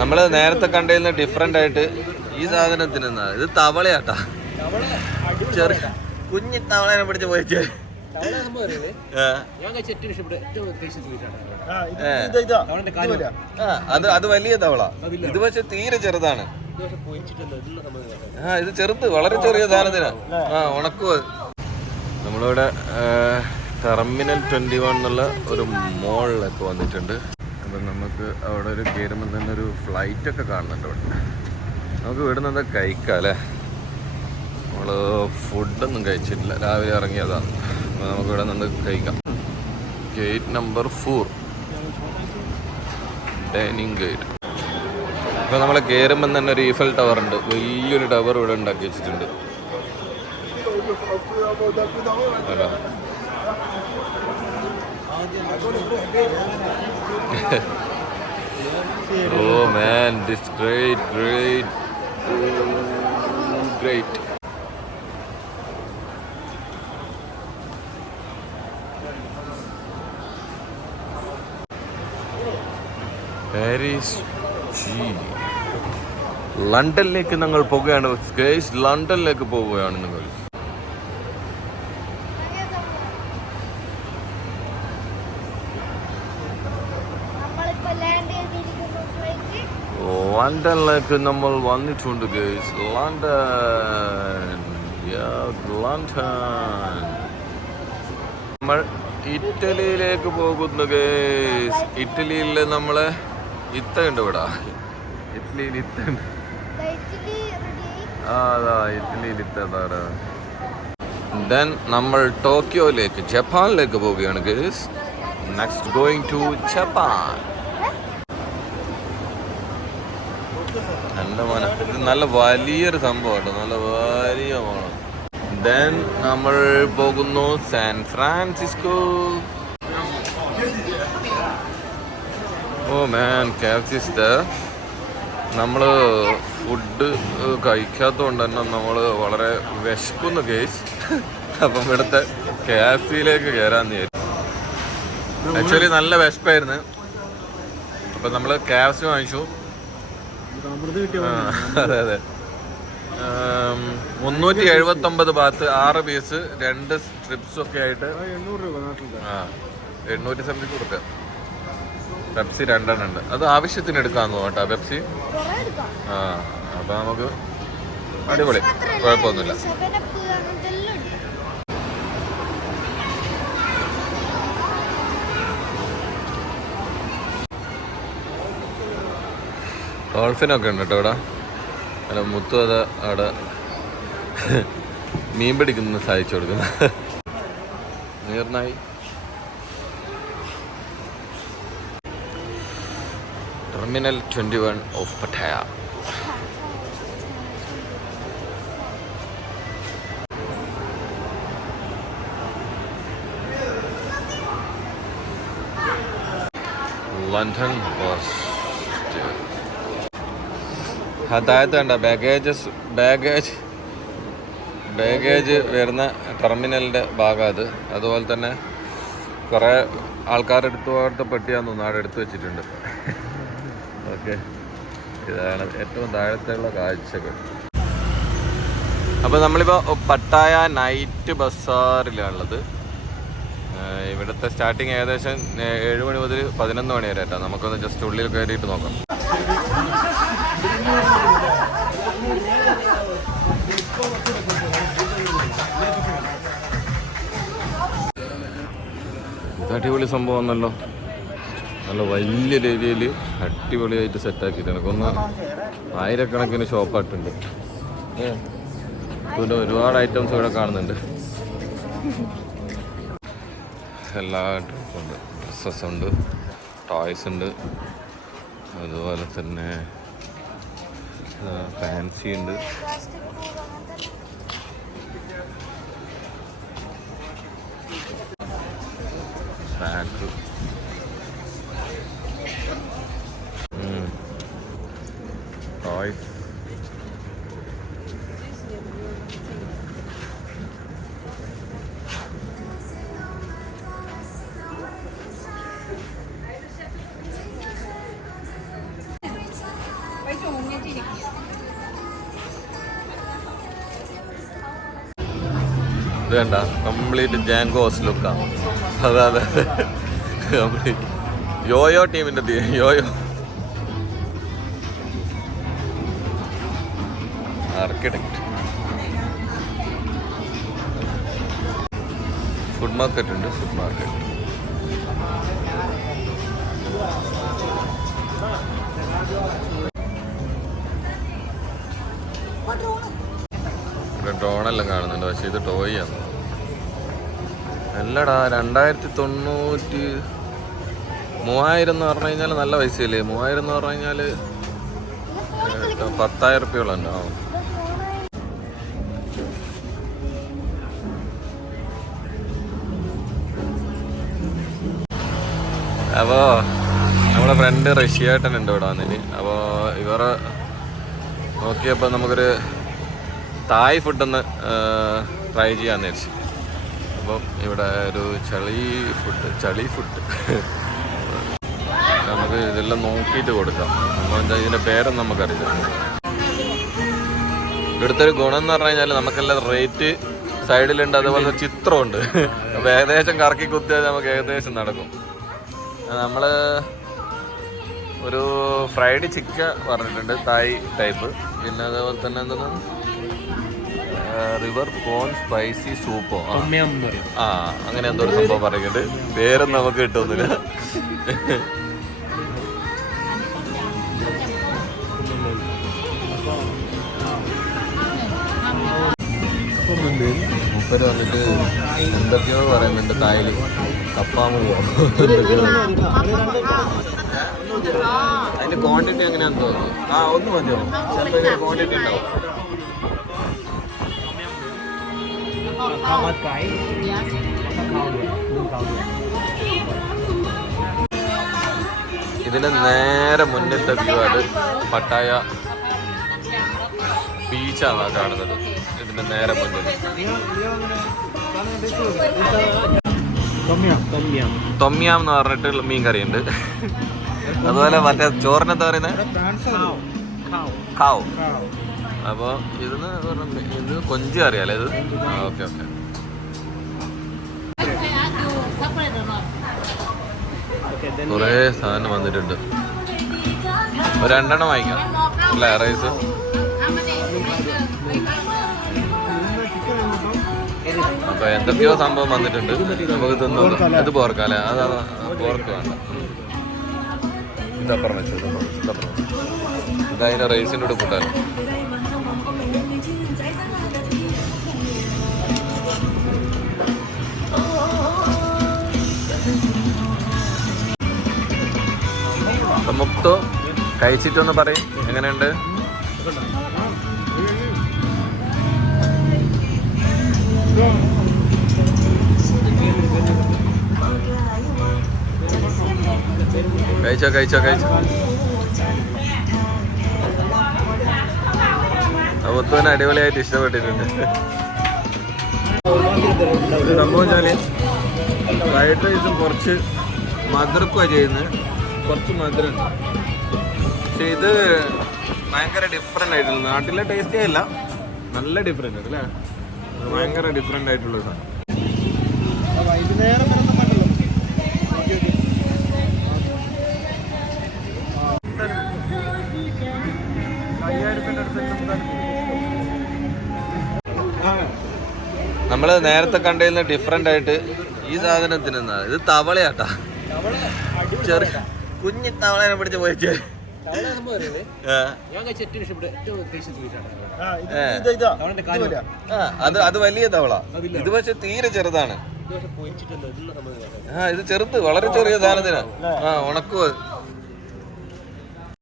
നമ്മൾ നേരത്തെ കണ്ടതിൽ നിന്ന് ഡിഫറെന്റ് ആയിട്ട് ഈ സാധനത്തിന് ഇത് തവളയാട്ടാ. ചെറിയ കുഞ്ഞി തവളേനെ പിടിച്ച് പോയിച്ച്. അത് അത് വലിയ തവള. ഇത് പക്ഷെ തീരെ ചെറുതാണ്. ആ ഇത് ചെറുത് വളരെ ചെറിയ സാധനത്തിനാ. ആ ഉണക്കുവ നമ്മളിവിടെ ടെർമിനൽ ട്വന്റി വൺ എന്നുള്ള ഒരു മോളിലൊക്കെ വന്നിട്ടുണ്ട്. നമുക്ക് അവിടെ ഒരു കയറുമ്പോൾ തന്നെ ഒരു ഫ്ലൈറ്റ് ഒക്കെ കാണുന്നുണ്ട് അവിടെ. നമുക്ക് ഇവിടെ നിന്ന് എന്താ കഴിക്കാം അല്ലേ? നമ്മൾ ഫുഡൊന്നും കഴിച്ചിട്ടില്ല. രാവിലെ ഇറങ്ങിയതാണ് അപ്പോൾ നമുക്ക് ഇവിടെ നിന്ന് കഴിക്കാം. Gate number four dining gate ഇപ്പൊ നമ്മൾ കയറുമ്പോൾ തന്നെ ഒരു ഈഫൽ ടവർ ഉണ്ട്. വലിയൊരു ടവർ ഇവിടെ ഉണ്ടാക്കി വെച്ചിട്ടുണ്ട്. Hello oh man this great great great Paris G ലണ്ടനിലേക്ക് ഞങ്ങൾ പോവുകയാണ് ഗൈസ് ലണ്ടനിലേക്ക് പോവുകയാണ് നിങ്ങൾ. ലണ്ടനിലേക്ക് നമ്മൾ വന്നിട്ടുണ്ട് ഗേസ് ലണ്ടൻ ലണ്ടൻ നമ്മൾ ഇറ്റലിയിലേക്ക് പോകുന്നു ഗേസ് ഇറ്റലിയിൽ നമ്മളെ ഇത്ത ഉണ്ട് ഇവിടെ. ഇറ്റലിയിൽ ഇത്ത ആ അതാ ഇറ്റലിയിൽ ഇത്ത ദെൻ നമ്മൾ ടോക്കിയോയിലേക്ക് ജപ്പാനിലേക്ക് പോവുകയാണ് guys next going to Japan നല്ല മോനെ ഇത് നല്ല വലിയൊരു സംഭവം കേട്ടോ നല്ല വലിയ മോണം ദെൻ നമ്മൾ പോകുന്നു സാൻ ഫ്രാൻസിസ്കോ ഓ മാൻ കാസ്റ്റ് നമ്മൾ ഫുഡ് കഴിക്കാത്തതുകൊണ്ട് തന്നെ നമ്മൾ വളരെ വിശക്കുന്നു കേസ് അപ്പം ഇവിടുത്തെ കാഫിയിലേക്ക് കയറാന്ന് വിചാരിച്ചു. ആക്ച്വലി നല്ല വിശപ്പായിരുന്നു. അപ്പം നമ്മൾ കെ വാങ്ങിച്ചു. സി ആ, അതെ അതെ. മുന്നൂറ്റി എഴുപത്തി ഒമ്പത് ബാത്ത് ആറ് പീസ് രണ്ട് സ്ട്രിപ്സ് ഒക്കെ ആയിട്ട് ആ, എണ്ണൂറ്റി സംതിങ് കൊടുക്കാം പെപ്സി രണ്ടെണ്ണം ഉണ്ട്. അത് ആവശ്യത്തിന് എടുക്കാന്ന് കേട്ടോ പെപ്സി കുറെ എടുക്കാം. ആ അപ്പൊ നമുക്ക് അടിപൊളി. കുഴപ്പമൊന്നുമില്ല. ഡോൾഫിനൊക്കെ ഉണ്ട് കേട്ടോ ഇവിടെ. അല്ല മുത്തു അത് അവിടെ മീൻ പിടിക്കുന്ന സഹായിച്ചു കൊടുക്കുന്നു. നീർനായി. Terminal twenty one of Pattaya London bus താഴത്ത് കണ്ട ബാഗേജസ് ബാഗേജ് ബാഗേജ് വരുന്ന ടെർമിനലിന്റെ ഭാഗം അത്. അതുപോലെ തന്നെ കുറേ ആൾക്കാർ പോകാത്ത പെട്ടിയാന്ന് തോന്നുന്നു. അവിടെ എടുത്തു വെച്ചിട്ടുണ്ട്. ഓക്കെ. ഇതാണ് ഏറ്റവും താഴത്തുള്ള കാഴ്ചകൾ. അപ്പോൾ നമ്മളിപ്പോൾ പട്ടായ നൈറ്റ് ബസ്സാറിലാണുള്ളത് ഏഹ് ഇവിടുത്തെ സ്റ്റാർട്ടിങ് ഏകദേശം ഏഴ് മണി മുതൽ പതിനൊന്ന് മണി വരെ ആയിട്ടാണ് നമുക്കൊന്ന് ജസ്റ്റ് ഉള്ളിൽ കയറിയിട്ട് നോക്കാം. അടിപൊളി സംഭവം ആണല്ലോ. നല്ല വലിയ രീതിയിൽ അടിപൊളിയായിട്ട് സെറ്റാക്കിയിട്ട് എനിക്കൊന്ന് ആയിരക്കണക്കിന് ഷോപ്പായിട്ടുണ്ട് പിന്നെ ഒരുപാട് ഐറ്റംസ് ഇവിടെ കാണുന്നുണ്ട്. എല്ലാ ഡ്രസ്സും ഉണ്ട്. ഡ്രസ്സസ് ഉണ്ട്. ടോയ്സ് ഉണ്ട്. അതുപോലെ തന്നെ ഫാൻസി ഉണ്ട്. ബാഗ് ടോയ്സ് വേണ്ട കംപ്ലീറ്റ് ജാങ്കോസ് ലുക്കാണ് അതെ അതെ കംപ്ലീറ്റ് യോയോ ടീമിന്റെ യോയോ ആർക്കിടെക്ട് ഫുഡ് മാർക്കറ്റ് ഉണ്ട് ഫുഡ് മാർക്കറ്റ് ഇവിടെ ഡ്രോണെല്ലാം കാണുന്നുണ്ട് പക്ഷേ ഇത് ടോയാണ് അല്ലടാ രണ്ടായിരത്തി തൊണ്ണൂറ്റി മൂവായിരം എന്ന് പറഞ്ഞു കഴിഞ്ഞാൽ നല്ല പൈസയല്ലേ? മൂവായിരം എന്ന് പറഞ്ഞു കഴിഞ്ഞാൽ പത്തായിരം റുപ്യോളം ഉണ്ടാവും അപ്പോൾ നമ്മുടെ ഫ്രണ്ട് റഷ്യേട്ടൻ ഉണ്ട് ഇവിടെ വന്നിട്ട് അപ്പോൾ ഇവർ നോക്കിയപ്പോൾ നമുക്കൊരു തായ് ഫുഡൊന്ന് ട്രൈ ചെയ്യാമെന്ന് വിചാരിച്ചു. അപ്പം ഇവിടെ ഒരു ചളി ഫുഡ് ചളി ഫുഡ് നമുക്ക് ഇതെല്ലാം നോക്കിയിട്ട് കൊടുക്കാം. നമ്മൾ എന്താ ഇതിന്റെ പേരൊന്നും നമുക്കറിയില്ല. ഇവിടുത്തെ ഒരു ഗുണം എന്ന് പറഞ്ഞു കഴിഞ്ഞാൽ നമുക്കെല്ലാം റേറ്റ് സൈഡിലുണ്ട് അതുപോലെ ചിത്രമുണ്ട്. അപ്പോൾ ഏകദേശം കറക്കി കുത്തിയാൽ നമുക്ക് ഏകദേശം നടക്കും. നമ്മൾ ഒരു ഫ്രൈഡ് ചിക്ക പറഞ്ഞിട്ടുണ്ട് തായ് ടൈപ്പ് പിന്നെ അതേപോലെ തന്നെ എന്താണ്? റിവർ കോൺ സ്പൈസി സൂപ്പോ. ആ. അങ്ങനെ എന്തോ ഒരു സംഭവം പറയുന്നുണ്ട്. പേരൊന്നും നമുക്ക് കിട്ടുന്നില്ല. മുപ്പര് വന്നിട്ട് എന്തൊക്കെയോ പറയുന്നുണ്ട്. തായൽ കപ്പാമുകോ അതിന്റെ ക്വാണ്ടിറ്റി എങ്ങനെയാന്ന് തോന്നുന്നു? ആ ഒന്ന് മതിയോ? ചിലപ്പോൾ ക്വാണ്ടിറ്റി ഉണ്ടാവും. ഇതിന് നേരെ മുന്നിട്ട വ്യൂ ആണ് പട്ടായ ബീച്ചാണ് കാണുന്നത്. ഇതിന് നേരെ മുന്നിൽ. തൊമ്യാം എന്ന് പറഞ്ഞിട്ട് മീൻ കറിയുണ്ട് അതുപോലെ മറ്റേ ചോറിനെന്താ പറയുന്നത് അപ്പോൾ ഇതെന്ന് പറഞ്ഞ ഇത് കൊഞ്ച് അറിയാലേ ഇത്? Okay okay. കുറേ സാധനം വന്നിട്ടുണ്ട്. രണ്ടെണ്ണം വാങ്ങിക്കാം. അല്ലേ റൈസ്? അപ്പൊ എന്തൊക്കെയോ സംഭവം വന്നിട്ടുണ്ട്. നമുക്ക് തിന്നു ഇത് പോർക്കാലേ അതാ പോർക്ക് വേണ്ട. ഇതപ്പുറം വെച്ചു ഇതപ്പുറം ഇതപ്പുറം വെച്ച്. റൈസിന്റെ കൂടെ കൂട്ടാൻ. അപ്പൊ കഴിച്ചിട്ട് കഴിച്ചിട്ടൊന്ന് പറയും. എങ്ങനെയുണ്ട്? കഴിച്ചോ കഴിച്ചോ കഴിച്ചോ. മുത്തുവിന് അടിപൊളിയായിട്ട് ഇഷ്ടപ്പെട്ടിട്ടുണ്ട്. സംഭവം വെച്ചാൽ ഫ്രൈഡ് റൈസും കുറച്ച് മധുരക്കുവാ ചെയ്യുന്നത്. കുറച്ച് മധുരം. പക്ഷെ ഇത് ഭയങ്കര ഡിഫറെന്റ് ആയിട്ടുള്ള നാട്ടിലെ ടേസ്റ്റേ അല്ല. നല്ല ഡിഫറെന്റ് അല്ലേ? ഭയങ്കര ഡിഫറെന്റ് ആയിട്ടുള്ള നമ്മൾ നേരത്തെ കണ്ടതിൽ നിന്ന് ഡിഫറെന്റ് ആയിട്ട് ഈ സാധനത്തിന് ഇത് തവളയാട്ടാ. ചെറിയ കുഞ്ഞി തവളനെ പിടിച്ച് പോയിട്ട്. അത് അത് വലിയ തവള. ഇത് പക്ഷെ തീരെ ചെറുതാണ്. ആ ഇത് ചെറുത് വളരെ ചെറിയ സാധനത്തിനാ. ആ. ഉണക്കുവ